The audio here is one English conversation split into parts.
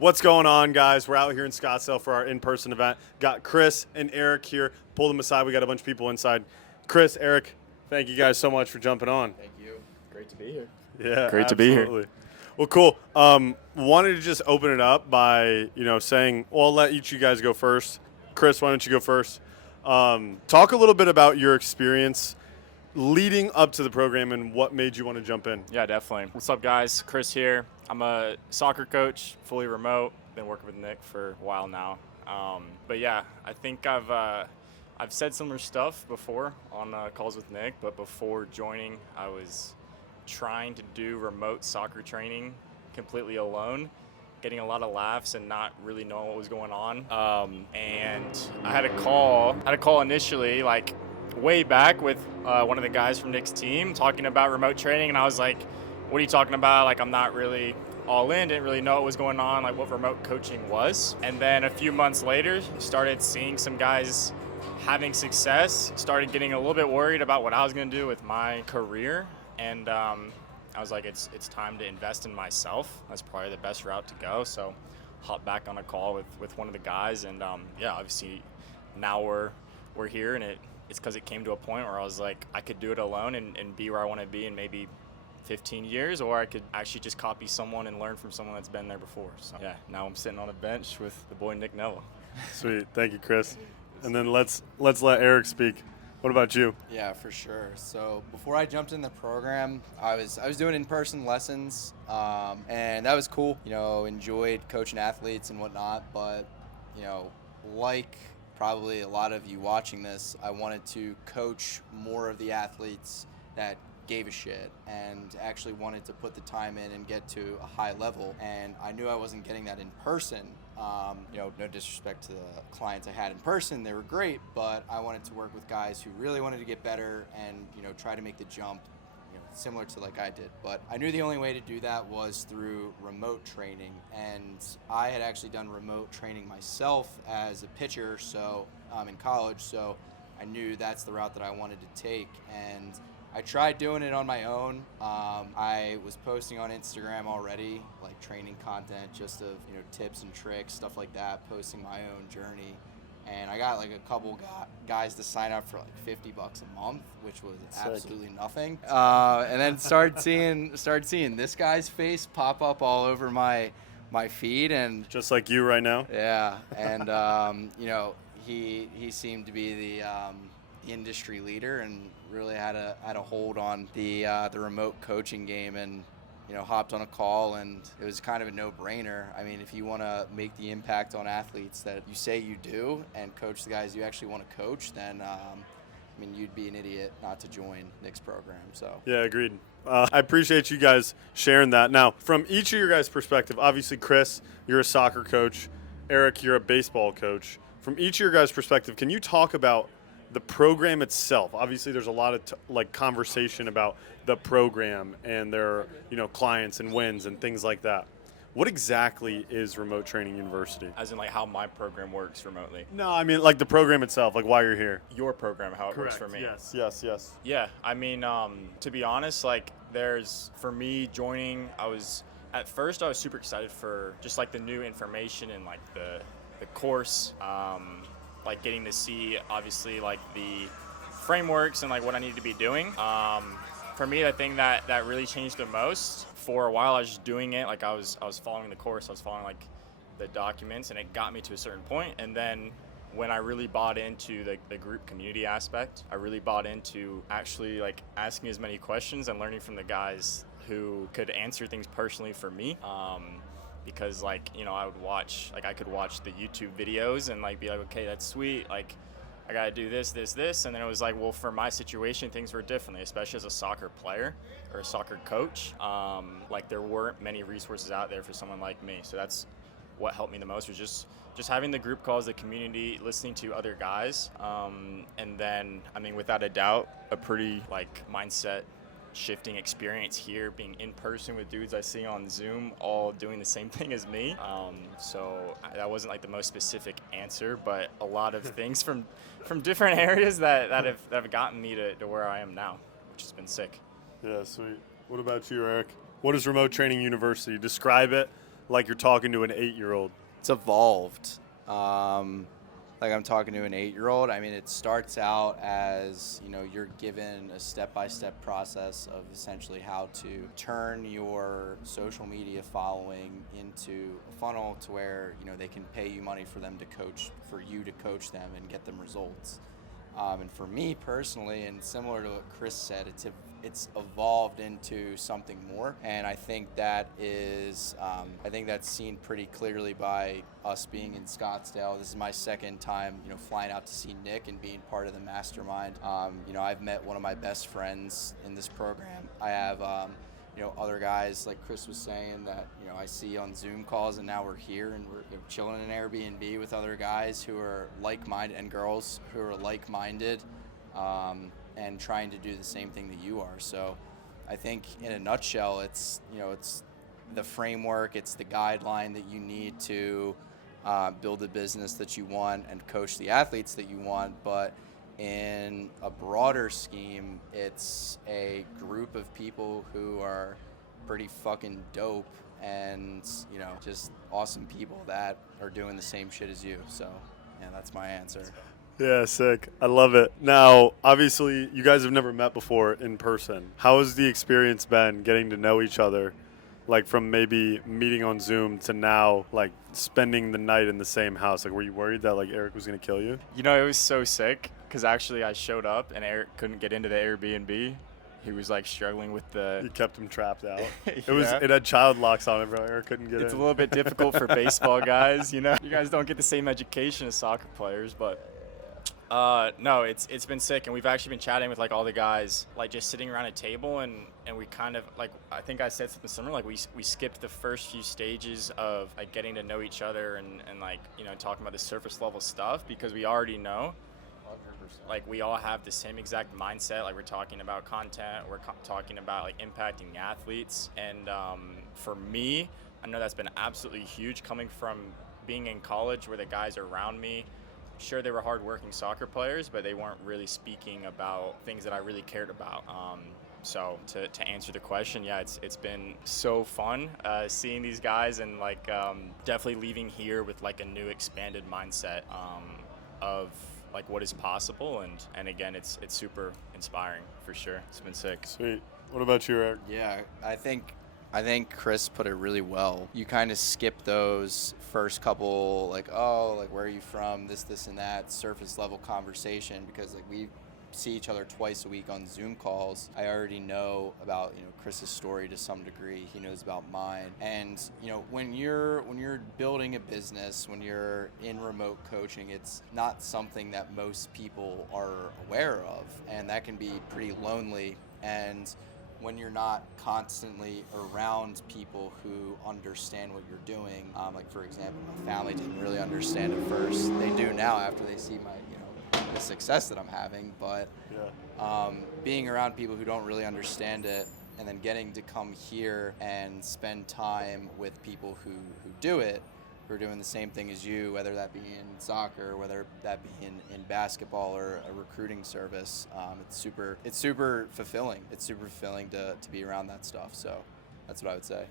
What's going on, guys? We're out here in Scottsdale for our in-person event. Got Chris and Eric here. Pull them aside. We got a bunch of people inside. Chris, Eric, thank you guys so much for jumping on. Thank you. Great to be here. Yeah, Great absolutely. to be here. Well, cool. Wanted to just open it up by, saying, well, I'll let each of you guys go first. Chris, why don't you go first? Talk a little bit about your experience leading up to the program and what made you want to jump in. Yeah, definitely. What's up, guys? Chris here. I'm a soccer coach, fully remote. Been working with Nick for a while now. But yeah, I think I've said similar stuff before on calls with Nick, but before joining, I was trying to do remote soccer training completely alone, getting a lot of laughs and not really knowing what was going on. And I had a call initially, like way back with one of the guys from Nick's team talking about remote training, and I was like, what are you talking about? Like, I'm not really all in, didn't really know what was going on, like what remote coaching was. And then a few months later, started seeing some guys having success, started getting a little bit worried about what I was going to do with my career. And I was like, it's time to invest in myself. That's probably the best route to go. So hopped back on a call with one of the guys, and obviously now we're here, and it's because it came to a point where I was like, I could do it alone and be where I want to be in maybe 15 years, or I could actually just copy someone and learn from someone that's been there before. So yeah, now I'm sitting on a bench with the boy Nick Neville. Sweet. Thank you, Chris. And then let's let Eric speak. What about you? Yeah, for sure. So before I jumped in the program, I was doing in-person lessons, and that was cool. Enjoyed coaching athletes and whatnot. But like probably a lot of you watching this, I wanted to coach more of the athletes that gave a shit and actually wanted to put the time in and get to a high level. And I knew I wasn't getting that in person. No disrespect to the clients I had in person, they were great, but I wanted to work with guys who really wanted to get better and try to make the jump similar to like I did. But I knew the only way to do that was through remote training, and I had actually done remote training myself as a pitcher in college, so I knew that's the route that I wanted to take. And I tried doing it on my own. I was posting on Instagram already, like training content, just of tips and tricks, stuff like that, posting my own journey. And I got like a couple guys to sign up for like $50 a month, which was absolutely nothing. And then started seeing this guy's face pop up all over my feed, and just like you right now. Yeah, and he seemed to be the industry leader and really had a hold on the remote coaching game, and hopped on a call, and it was kind of a no-brainer. I mean, if you want to make the impact on athletes that you say you do and coach the guys you actually want to coach, then you'd be an idiot not to join Nick's program. So yeah, agreed. I appreciate you guys sharing that. Now, from each of your guys' perspective, obviously, Chris, you're a soccer coach. Eric, you're a baseball coach. From each of your guys' perspective, can you talk about the program itself? Obviously, there's a lot of conversation about the program and their clients and wins and things like that. What exactly is Remote Training University? As in like how my program works remotely. No, I mean like the program itself, like why you're here. Your program, how it works for me. Yes. Yeah, I mean, to be honest, for me joining, at first I was super excited for just like the new information and like the course, like getting to see obviously like the frameworks and like what I needed to be doing. For me, the thing that really changed the most, for a while I was just doing it, like I was following the course, I was following like the documents, and it got me to a certain point. And then when I really bought into the group community aspect, I really bought into actually like asking as many questions and learning from the guys who could answer things personally for me. Because I could watch the YouTube videos and like be like, okay, that's sweet, like I gotta do this, and then it was like, well, for my situation, things were differently, especially as a soccer player or a soccer coach. There weren't many resources out there for someone like me, so that's what helped me the most, was just having the group calls, the community, listening to other guys, and then, without a doubt, a pretty mindset shifting experience here, being in person with dudes I see on Zoom all doing the same thing as me. So that wasn't like the most specific answer, but a lot of things from different areas that have gotten me to where I am now, which has been sick. Yeah, sweet. What about you, Eric? What is Remote Training University? Describe it. like you're talking to an 8-year-old? It's evolved. Like I'm talking to an 8-year-old. I mean, it starts out as, you're given a step-by-step process of essentially how to turn your social media following into a funnel to where, they can pay you money for you to coach them and get them results. And for me personally, and similar to what Chris said, it's evolved into something more. And I think that is, that's seen pretty clearly by us being in Scottsdale. This is my second time, flying out to see Nick and being part of the mastermind. I've met one of my best friends in this program. I have, other guys, like Chris was saying, that, I see on Zoom calls, and now we're here and we're chilling in an Airbnb with other guys who are like-minded and girls who are like-minded, and trying to do the same thing that you are. So I think in a nutshell, it's the framework, it's the guideline that you need to build a business that you want and coach the athletes that you want. But in a broader scheme, it's a group of people who are pretty fucking dope and, just awesome people that are doing the same shit as you. So, yeah, that's my answer. Yeah, sick. I love it. Now, obviously, you guys have never met before in person. How has the experience been getting to know each other? Like from maybe meeting on Zoom to now, like spending the night in the same house. Like, were you worried that like Eric was going to kill you? It was so sick because actually I showed up and Eric couldn't get into the Airbnb. He was like struggling with the. You kept him trapped out. Yeah. It had child locks on it, bro. Eric couldn't get in. It's a little bit difficult for baseball guys, You guys don't get the same education as soccer players, but. No, it's been sick, and we've actually been chatting with like all the guys, like just sitting around a table, and we kind of like, I think I said something similar, like we skipped the first few stages of like getting to know each other and like talking about the surface level stuff because we already know. 100%. Like we all have the same exact mindset. Like we're talking about content, we're talking about like impacting athletes, and for me, I know that's been absolutely huge coming from being in college where the guys are around me. Sure, they were hard-working soccer players, but they weren't really speaking about things that I really cared about. So to answer the question, yeah, it's been so fun seeing these guys and like definitely leaving here with like a new expanded mindset of like what is possible, and again, it's super inspiring for sure. It's been sick. Sweet. What about you, Eric? Yeah, I think Chris put it really well. You kind of skip those first couple, like, where are you from, this and that, surface level conversation, because like we see each other twice a week on Zoom calls. I already know about, Chris's story to some degree. He knows about mine. And, when you're building a business, when you're in remote coaching, it's not something that most people are aware of. And that can be pretty lonely. And when you're not constantly around people who understand what you're doing, like for example, my family didn't really understand at first. They do now after they see my, the success that I'm having. But being around people who don't really understand it, and then getting to come here and spend time with people who do it, who are doing the same thing as you, whether that be in soccer, whether that be in basketball or a recruiting service, it's super fulfilling. It's super fulfilling to be around that stuff. So that's what I would say.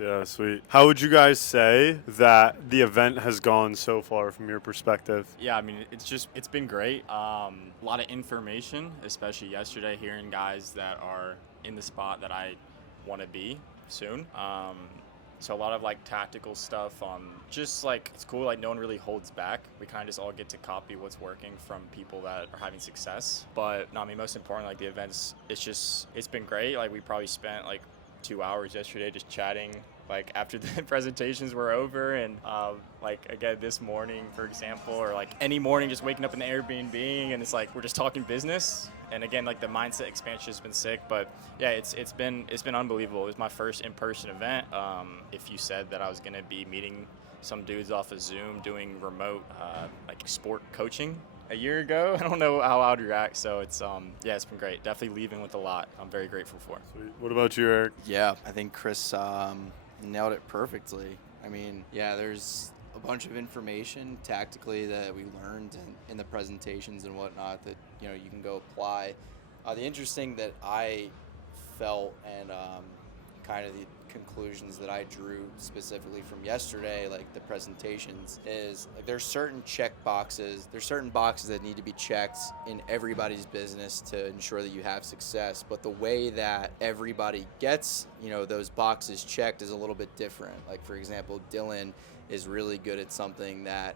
Yeah, sweet. How would you guys say that the event has gone so far from your perspective? Yeah, I mean, it's been great. A lot of information, especially yesterday, hearing guys that are in the spot that I want to be soon. So a lot of like tactical stuff, just like it's cool, like no one really holds back. We kind of just all get to copy what's working from people that are having success. But no, I mean, most important, like the events, it's been great. Like we probably spent like 2 hours yesterday just chatting, like after the presentations were over, and like again this morning, for example, or like any morning just waking up in the Airbnb and it's like we're just talking business. And again, like the mindset expansion has been sick, but yeah, it's been unbelievable. It was my first in-person event. If you said that I was gonna be meeting some dudes off of Zoom doing remote like sport coaching a year ago, I don't know how I would react. So it's it's been great. Definitely leaving with a lot. I'm very grateful for. Sweet. What about you, Eric? Yeah, I think Chris nailed it perfectly. I mean, yeah, there's a bunch of information tactically that we learned in the presentations and whatnot that you can go apply. The interesting that I felt and kind of conclusions that I drew specifically from yesterday, like the presentations, is like there's certain boxes that need to be checked in everybody's business to ensure that you have success. But the way that everybody gets, those boxes checked is a little bit different. Like, for example, Dylan is really good at something that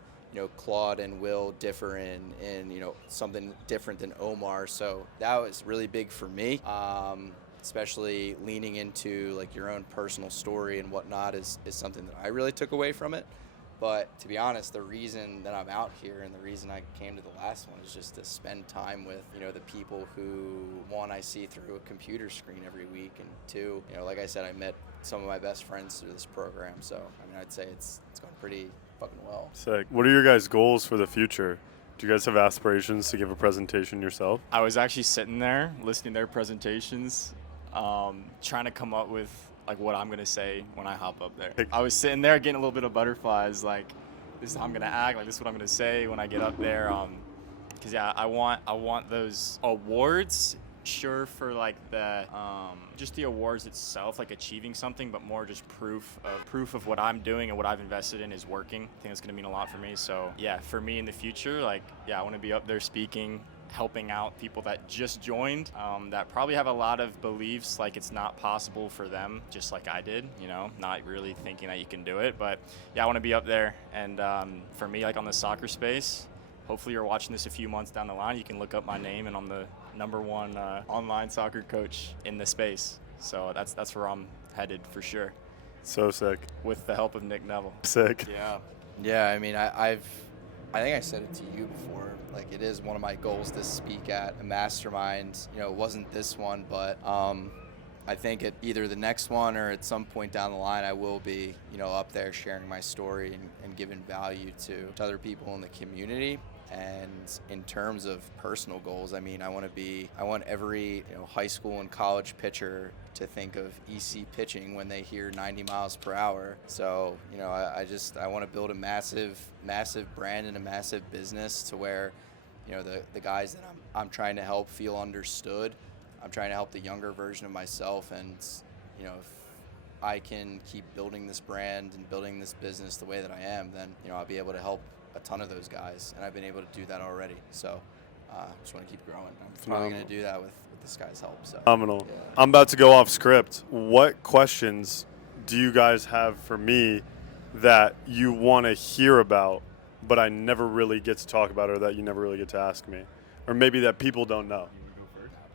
Claude and Will differ in something different than Omar. So that was really big for me, especially leaning into like your own personal story and whatnot is something that I really took away from it. But to be honest, the reason that I'm out here and the reason I came to the last one is just to spend time with, the people who, one, I see through a computer screen every week, and two, like I said, I met some of my best friends through this program. So, I'd say it's going pretty fucking well. Sick. What are your guys' goals for the future? Do you guys have aspirations to give a presentation yourself? I was actually sitting there listening to their presentations, trying to come up with like what I'm gonna say when I hop up there. I was sitting there getting a little bit of butterflies, like this is how I'm gonna act, like this is what I'm gonna say when I get up there. Cause yeah, I want those awards, sure, for like the just the awards itself, like achieving something, but more just proof of what I'm doing and what I've invested in is working. I think that's gonna mean a lot for me. So yeah, for me in the future, like I want to be up there speaking, helping out people that just joined, that probably have a lot of beliefs like it's not possible for them, just like I did, not really thinking that you can do it. But yeah, I want to be up there. And for me, like on the soccer space, hopefully you're watching this a few months down the line, you can look up my name and I'm the #1 online soccer coach in the space. So that's where I'm headed for sure. So sick. With the help of Nick Neville. Sick. Yeah, I think I said it to you before, like it is one of my goals to speak at a mastermind. It wasn't this one, but I think at either the next one or at some point down the line, I will be, up there sharing my story and giving value to other people in the community. And in terms of personal goals, I want every high school and college pitcher to think of EC pitching when they hear 90 miles per hour. So, I want to build a massive brand and a massive business to where, the guys that I'm trying to help feel understood. I'm trying to help the younger version of myself. And, if I can keep building this brand and building this business the way that I am, then, I'll be able to help a ton of those guys, and I've been able to do that already. So just want to keep growing. I'm probably going to do that with this guy's help. So phenomenal. Yeah. I'm about to go off script. What questions do you guys have for me that you want to hear about, but I never really get to talk about, or that you never really get to ask me, or maybe that people don't know?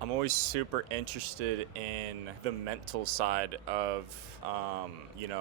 I'm always super interested in the mental side of,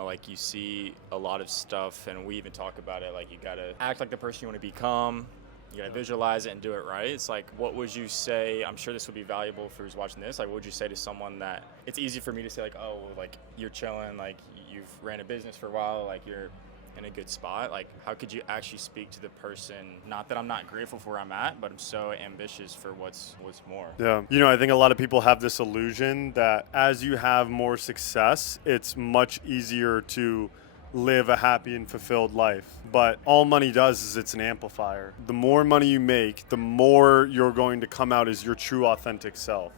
like you see a lot of stuff, and we even talk about it, like you gotta act like the person you want to become, you gotta visualize it and do it right. It's like, what would you say, I'm sure this would be valuable for who's watching this, like what would you say to someone that, it's easy for me to say like, oh, like you're chilling, like you've ran a business for a while, like you're in a good spot. Like how could you actually speak to the person, not that I'm not grateful for where I'm at, but I'm so ambitious for what's more. Yeah, I think a lot of people have this illusion that as you have more success, it's much easier to live a happy and fulfilled life. But all money does is it's an amplifier. The more money you make, the more you're going to come out as your true authentic self,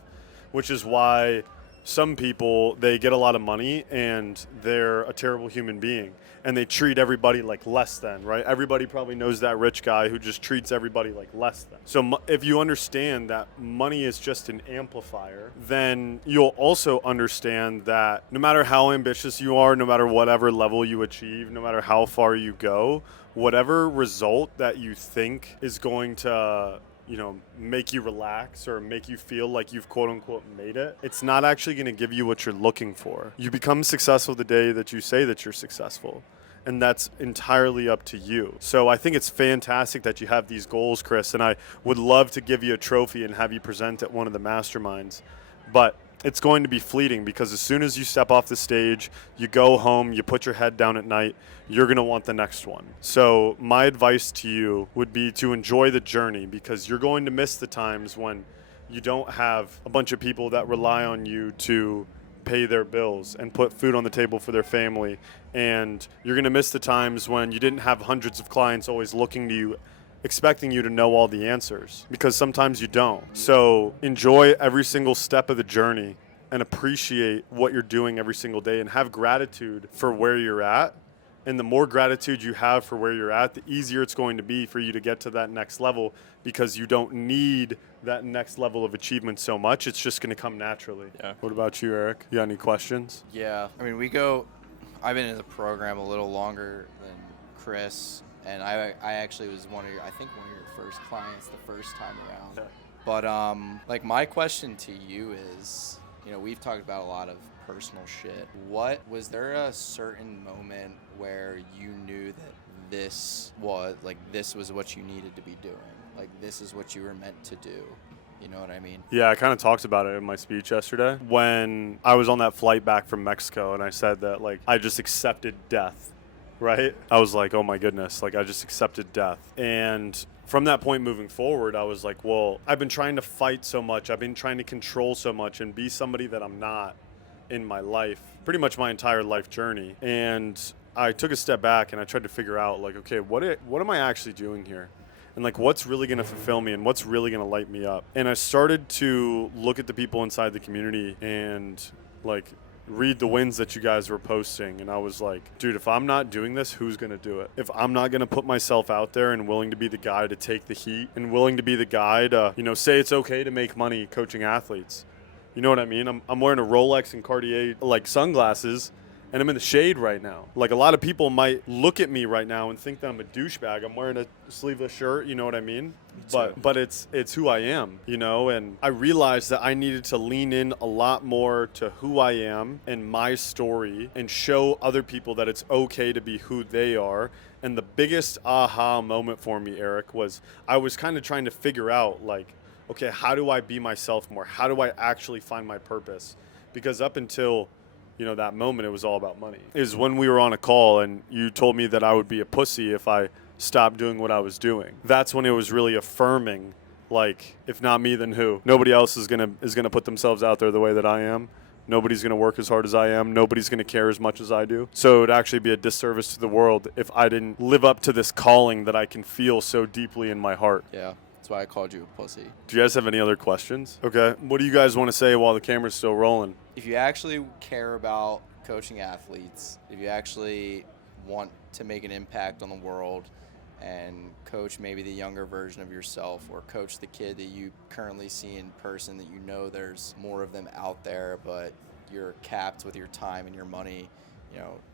which is why some people, they get a lot of money and they're a terrible human being and they treat everybody like less than, right? Everybody probably knows that rich guy who just treats everybody like less than. So if you understand that money is just an amplifier, then you'll also understand that no matter how ambitious you are, no matter whatever level you achieve, no matter how far you go, whatever result that you think is going to make you relax or make you feel like you've quote unquote made it, it's not actually going to give you what you're looking for. You become successful the day that you say that you're successful. And that's entirely up to you. So I think it's fantastic that you have these goals, Chris, and I would love to give you a trophy and have you present at one of the masterminds. But it's going to be fleeting because as soon as you step off the stage, you go home, you put your head down at night, you're going to want the next one. So my advice to you would be to enjoy the journey because you're going to miss the times when you don't have a bunch of people that rely on you to pay their bills and put food on the table for their family. And you're going to miss the times when you didn't have hundreds of clients always looking to you, expecting you to know all the answers, because sometimes you don't. So enjoy every single step of the journey and appreciate what you're doing every single day and have gratitude for where you're at. And the more gratitude you have for where you're at, the easier it's going to be for you to get to that next level, because you don't need that next level of achievement so much. It's just going to come naturally. Yeah. What about you, Eric? You got any questions? Yeah, I mean, I've been in the program a little longer than Chris, and I actually was one of your first clients the first time around. Okay. But like, my question to you is, we've talked about a lot of personal shit. Was there a certain moment where you knew that this was what you needed to be doing? Like, this is what you were meant to do. You know what I mean? Yeah, I kind of talked about it in my speech yesterday when I was on that flight back from Mexico, and I said that, like, I just accepted death, right? I was like, oh my goodness, like, I just accepted death. And from that point moving forward, I was like, well, I've been trying to fight so much. I've been trying to control so much and be somebody that I'm not in my life, pretty much my entire life journey. And I took a step back and I tried to figure out, like, okay, what am I actually doing here? And, like, what's really going to fulfill me and what's really going to light me up? And I started to look at the people inside the community and, like, read the wins that you guys were posting. And I was like, dude, if I'm not doing this, who's going to do it? If I'm not going to put myself out there and willing to be the guy to take the heat and willing to be the guy to, say it's okay to make money coaching athletes. You know what I mean? I'm wearing a Rolex and Cartier, like, sunglasses, and I'm in the shade right now. Like, a lot of people might look at me right now and think that I'm a douchebag. I'm wearing a sleeveless shirt, you know what I mean? But it's who I am, and I realized that I needed to lean in a lot more to who I am and my story and show other people that it's okay to be who they are. And the biggest aha moment for me, Eric, was I was kind of trying to figure out, like, okay, how do I be myself more? How do I actually find my purpose? Because up until that moment, it was all about money. Is when we were on a call and you told me that I would be a pussy if I stopped doing what I was doing. That's when it was really affirming, like, if not me, then who? Nobody else is gonna put themselves out there the way that I am. Nobody's gonna work as hard as I am. Nobody's gonna care as much as I do. So it would actually be a disservice to the world if I didn't live up to this calling that I can feel so deeply in my heart. Yeah. That's why I called you a pussy. Do you guys have any other questions? Okay. What do you guys want to say while the camera's still rolling? If you actually care about coaching athletes, if you actually want to make an impact on the world and coach maybe the younger version of yourself, or coach the kid that you currently see in person, that there's more of them out there, but you're capped with your time and your money,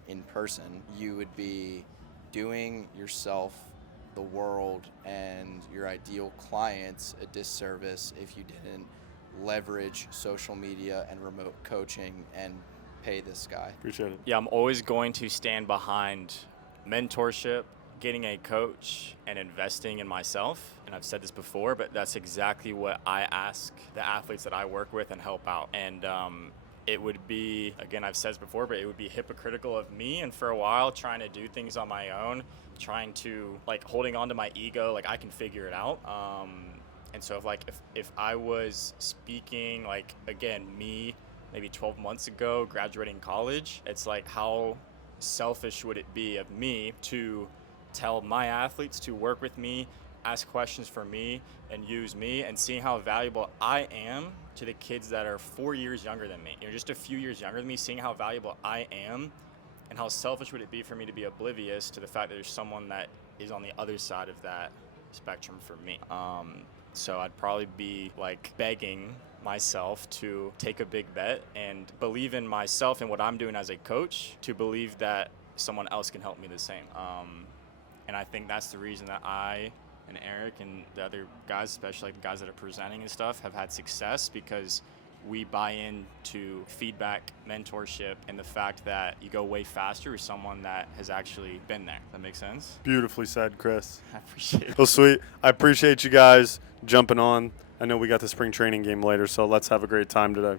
in person, you would be doing yourself, the world, and your ideal clients a disservice if you didn't leverage social media and remote coaching and pay this guy. Appreciate it. Yeah, I'm always going to stand behind mentorship, getting a coach, and investing in myself. And I've said this before, but that's exactly what I ask the athletes that I work with and help out. And it would be, again, I've said this before, but it would be hypocritical of me, and for a while trying to do things on my own, trying to, like, holding on to my ego, like, I can figure it out. And so if I was speaking, like, again, me maybe 12 months ago, graduating college, it's like, how selfish would it be of me to tell my athletes to work with me, ask questions for me, and use me, and seeing how valuable I am to the kids that are 4 years younger than me, just a few years younger than me, seeing how valuable I am, and how selfish would it be for me to be oblivious to the fact that there's someone that is on the other side of that spectrum for me. So I'd probably be, like, begging myself to take a big bet and believe in myself and what I'm doing as a coach, to believe that someone else can help me the same. And I think that's the reason that I and Eric and the other guys, especially like the guys that are presenting and stuff, have had success, because we buy into feedback, mentorship, and the fact that you go way faster with someone that has actually been there. That makes sense? Beautifully said, Chris. I appreciate it. Well, sweet. I appreciate you guys jumping on. I know we got the spring training game later, so let's have a great time today.